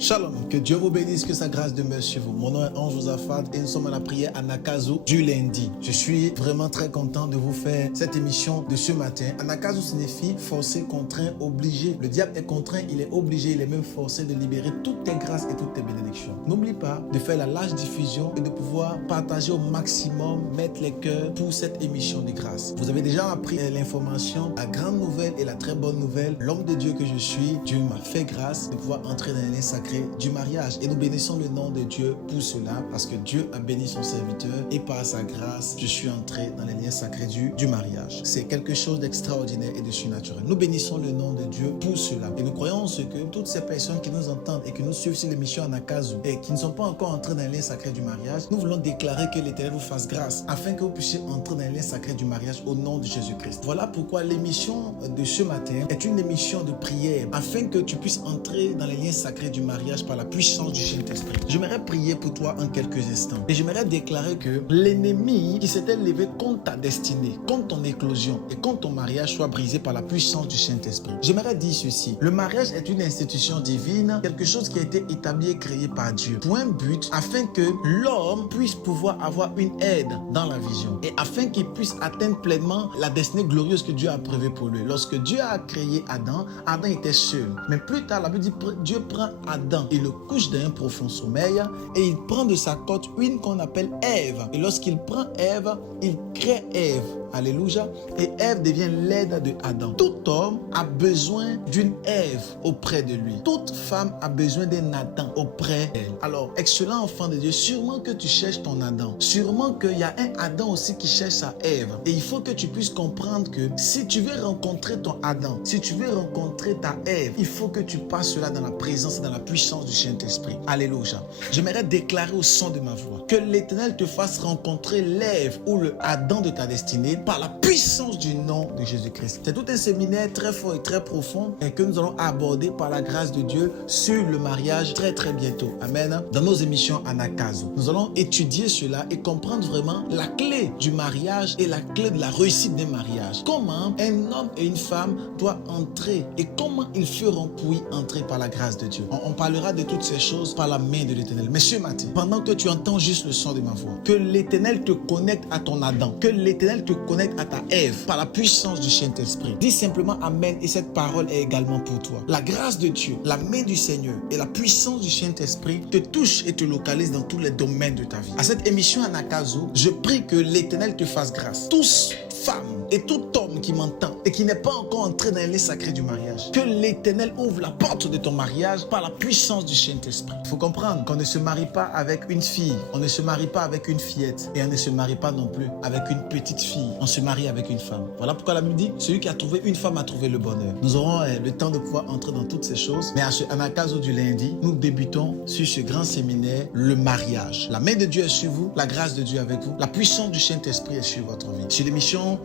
Shalom, que Dieu vous bénisse, que sa grâce demeure sur vous. Mon nom est Ange Josaphat et nous sommes à la prière Anakazu du lundi. Je suis vraiment très content de vous faire cette émission de ce matin. Anakazu signifie forcé, contraint, obligé. Le diable est contraint, il est obligé, il est même forcé de libérer toutes tes grâces et toutes tes bénédictions. N'oublie pas de faire la large diffusion et de pouvoir partager au maximum, mettre les cœurs pour cette émission de grâce. Vous avez déjà appris l'information, la grande nouvelle et la très bonne nouvelle. L'homme de Dieu que je suis, Dieu m'a fait grâce de pouvoir entrer dans les liens sacrés du mariage. Et nous bénissons le nom de Dieu pour cela, parce que Dieu a béni son serviteur et par sa grâce, je suis entré dans les liens sacrés du mariage. C'est quelque chose d'extraordinaire et de surnaturel. Nous bénissons le nom de Dieu pour cela. Et nous croyons ce que toutes ces personnes qui nous entendent et qui nous suivent sur l'émission Anakazu et qui ne sont pas encore entrés dans les liens sacrés du mariage, nous voulons déclarer que l'Éternel vous fasse grâce afin que vous puissiez entrer dans les liens sacrés du mariage au nom de Jésus-Christ. Voilà pourquoi l'émission de ce matin est une émission de prière afin que tu puisses entrer dans les liens sacrés du mariage par la puissance du Saint-Esprit. J'aimerais prier pour toi en quelques instants et j'aimerais déclarer que l'ennemi qui s'était levé contre ta destinée, contre ton éclosion et contre ton mariage soit brisé par la puissance du Saint-Esprit. J'aimerais dire ceci: le mariage est une institution divine, quelque chose qui a été établi et créé par Dieu pour un but, afin que l'homme puisse pouvoir avoir une aide dans la vision et afin qu'il puisse atteindre pleinement la destinée glorieuse que Dieu a prévue pour lui. Lorsque Dieu a créé Adam, Adam était seul. Mais plus tard, la Bible dit Dieu prend Adam et le couche dans un profond sommeil et il prend de sa côte une qu'on appelle Ève. Et lorsqu'il prend Ève, il crée Ève. Alléluia. Et Ève devient l'aide de Adam. Tout homme a besoin d'une Ève auprès de lui. Toute femme a besoin d'un Adam auprès d'elle. Alors, excellent enfant de Dieu, sûrement que tu cherches ton Adam. Sûrement qu'il y a un Adam aussi qui cherche sa Ève. Et il faut que tu puisses comprendre que si tu veux rencontrer ton Adam, si tu veux rencontrer ta Ève, il faut que tu passes cela dans la présence et dans la puissance du Saint-Esprit. Alléluia. J'aimerais déclarer au son de ma voix que l'Éternel te fasse rencontrer l'Ève ou le Adam de ta destinée par la puissance du nom de Jésus-Christ. C'est tout un séminaire très fort et très profond et que nous allons aborder par la grâce de Dieu sur le mariage très bientôt. Amen. Dans nos émissions Anakazu, nous allons étudier cela et comprendre vraiment la clé du mariage et la clé de la réussite d'un mariage. Comment un homme et une femme doivent entrer et comment ils feront pour y entrer par la grâce de Dieu. On parlera de toutes ces choses par la main de l'Éternel. Mais ce matin, pendant que tu entends juste le son de ma voix, que l'Éternel te connecte à ton Adam, que l'Éternel te connecte à ta Ève par la puissance du Saint-Esprit. Dis simplement Amen et cette parole est également pour toi. La grâce de Dieu, la main du Seigneur et la puissance du Saint-Esprit te touchent et te localisent dans tous les domaines de ta vie. À cette émission Anakazu, je prie que l'Éternel te fasse grâce. Tous, femmes et tout homme qui m'entend et qui n'est pas encore entré dans les liens sacrés du mariage, que l'Éternel ouvre la porte de ton mariage par la puissance du Saint-Esprit. Il faut comprendre qu'on ne se marie pas avec une fille, on ne se marie pas avec une fillette et on ne se marie pas non plus avec une petite fille. On se marie avec une femme. Voilà pourquoi la Bible dit celui qui a trouvé une femme a trouvé le bonheur. Nous aurons le temps de pouvoir entrer dans toutes ces choses, mais à ce Anakazu du lundi, nous débutons sur ce grand séminaire, le mariage. La main de Dieu est sur vous, la grâce de Dieu est avec vous, la puissance du Saint-Esprit est sur votre vie. Si l'émission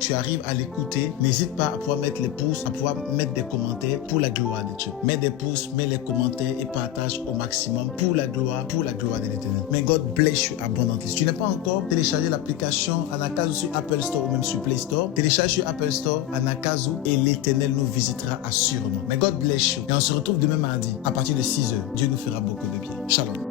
tu arrives à l'écouter, n'hésite pas à pouvoir mettre les pouces, à pouvoir mettre des commentaires pour la gloire de Dieu. Mets des pouces, mets les commentaires et partage au maximum pour la gloire de l'Éternel. May God bless you abundantly. Si tu n'as pas encore téléchargé l'application Anakazu sur Apple Store ou même sur Play Store, télécharge sur Apple Store Anakazu et l'Éternel nous visitera assurément. May God bless you. Et on se retrouve demain mardi à partir de 6h. Dieu nous fera beaucoup de bien. Shalom.